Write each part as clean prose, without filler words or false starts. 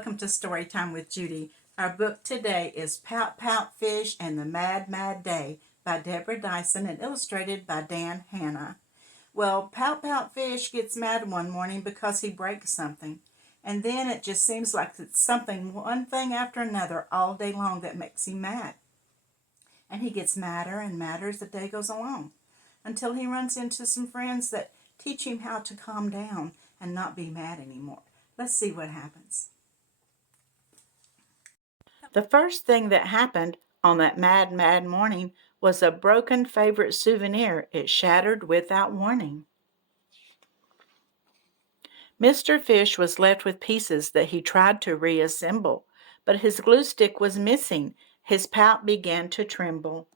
welcome to Storytime with Judy. Our book today is Pout, Pout, Fish and the Mad, Mad Day by Deborah Dyson and illustrated by Dan Hanna. Well, Pout, Pout, Fish gets mad one morning because he breaks something. And then it just seems like it's one thing after another all day long that makes him mad. And he gets madder and madder as the day goes along until he runs into some friends that teach him how to calm down and not be mad anymore. Let's see what happens. The first thing that happened on that mad, mad morning was a broken favorite souvenir. It shattered without warning. Mr. Fish was left with pieces that he tried to reassemble, but his glue stick was missing. His pout began to tremble.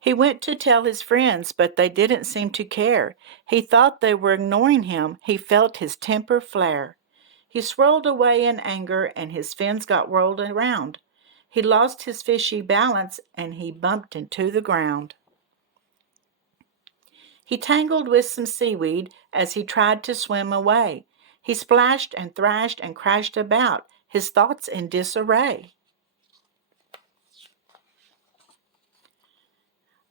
He went to tell his friends, but they didn't seem to care. He thought they were ignoring him. He felt his temper flare. He swirled away in anger, and his fins got whirled around. He lost his fishy balance, and he bumped into the ground. He tangled with some seaweed as he tried to swim away. He splashed and thrashed and crashed about, his thoughts in disarray.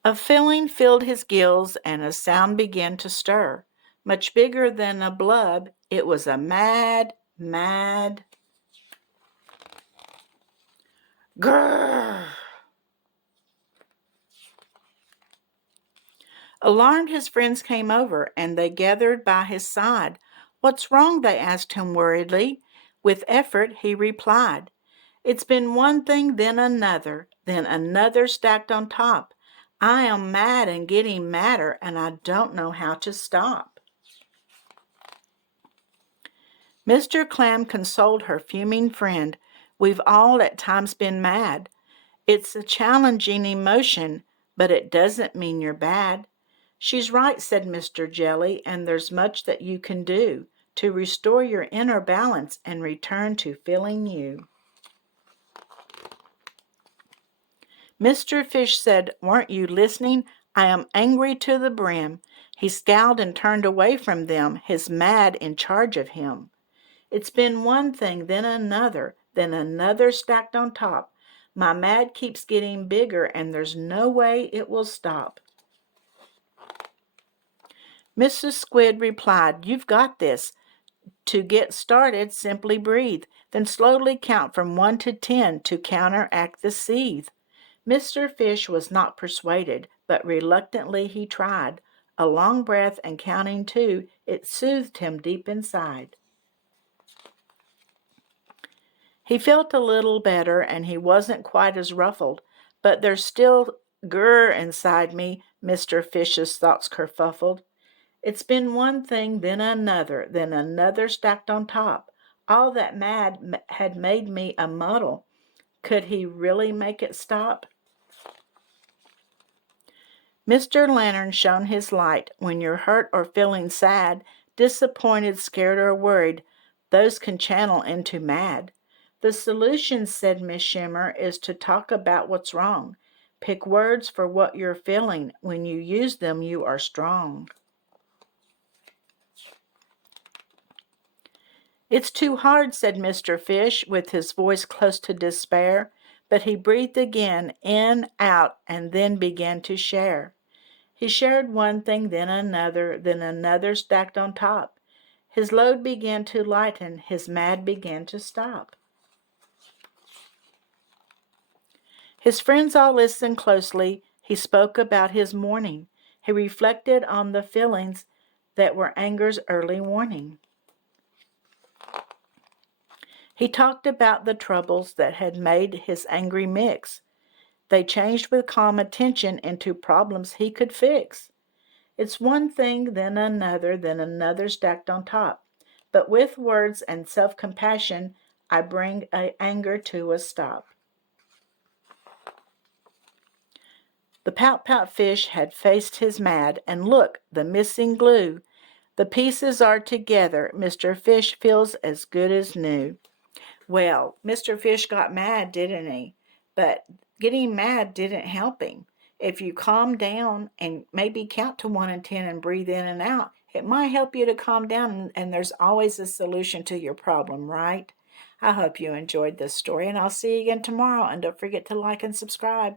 A feeling filled his gills, and a sound began to stir. Much bigger than a blub, it was a mad, mad grrr. Alarmed, his friends came over, and they gathered by his side. "What's wrong?" they asked him worriedly. With effort, he replied, "It's been one thing, then another stacked on top. I am mad and getting madder, and I don't know how to stop." Mr. Clam consoled her fuming friend. "We've all at times been mad. It's a challenging emotion, but it doesn't mean you're bad." "She's right," said Mr. Jelly, "and there's much that you can do to restore your inner balance and return to feeling you." Mr. Fish said, "Weren't you listening? I am angry to the brim." He scowled and turned away from them, his mad in charge of him. "It's been one thing, then another stacked on top. My mad keeps getting bigger, and there's no way it will stop." Mrs. Squid replied, "You've got this. To get started, simply breathe, then slowly count from 1 to 10 to counteract the seethe." Mr. Fish was not persuaded, but reluctantly he tried. A long breath and counting 2, it soothed him deep inside. He felt a little better, and he wasn't quite as ruffled. "But there's still grrr inside me," Mr. Fish's thoughts kerfuffled. "It's been one thing, then another stacked on top. All that mad had made me a muddle. Could he really make it stop?" Mr. Lantern shone his light. When you're hurt or feeling sad, disappointed, scared, or worried, those can channel into mad. "The solution," said Miss Shimmer, "is to talk about what's wrong. Pick words for what you're feeling. When you use them, you are strong." "It's too hard," said Mr. Fish, with his voice close to despair, but he breathed again, in, out, and then began to share. He shared one thing, then another stacked on top. His load began to lighten, his mad began to stop. His friends all listened closely. He spoke about his morning. He reflected on the feelings that were anger's early warning. He talked about the troubles that had made his angry mix. They changed with calm attention into problems he could fix. It's one thing, then another stacked on top. But with words and self-compassion, I bring anger to a stop. The Pout Pout Fish had faced his mad, and look, the missing glue. The pieces are together. Mr. Fish feels as good as new. Well, Mr. Fish got mad, didn't he? But getting mad didn't help him. If you calm down and maybe count to 1 and 10 and breathe in and out, it might help you to calm down, and there's always a solution to your problem, right? I hope you enjoyed this story, and I'll see you again tomorrow. And don't forget to like and subscribe.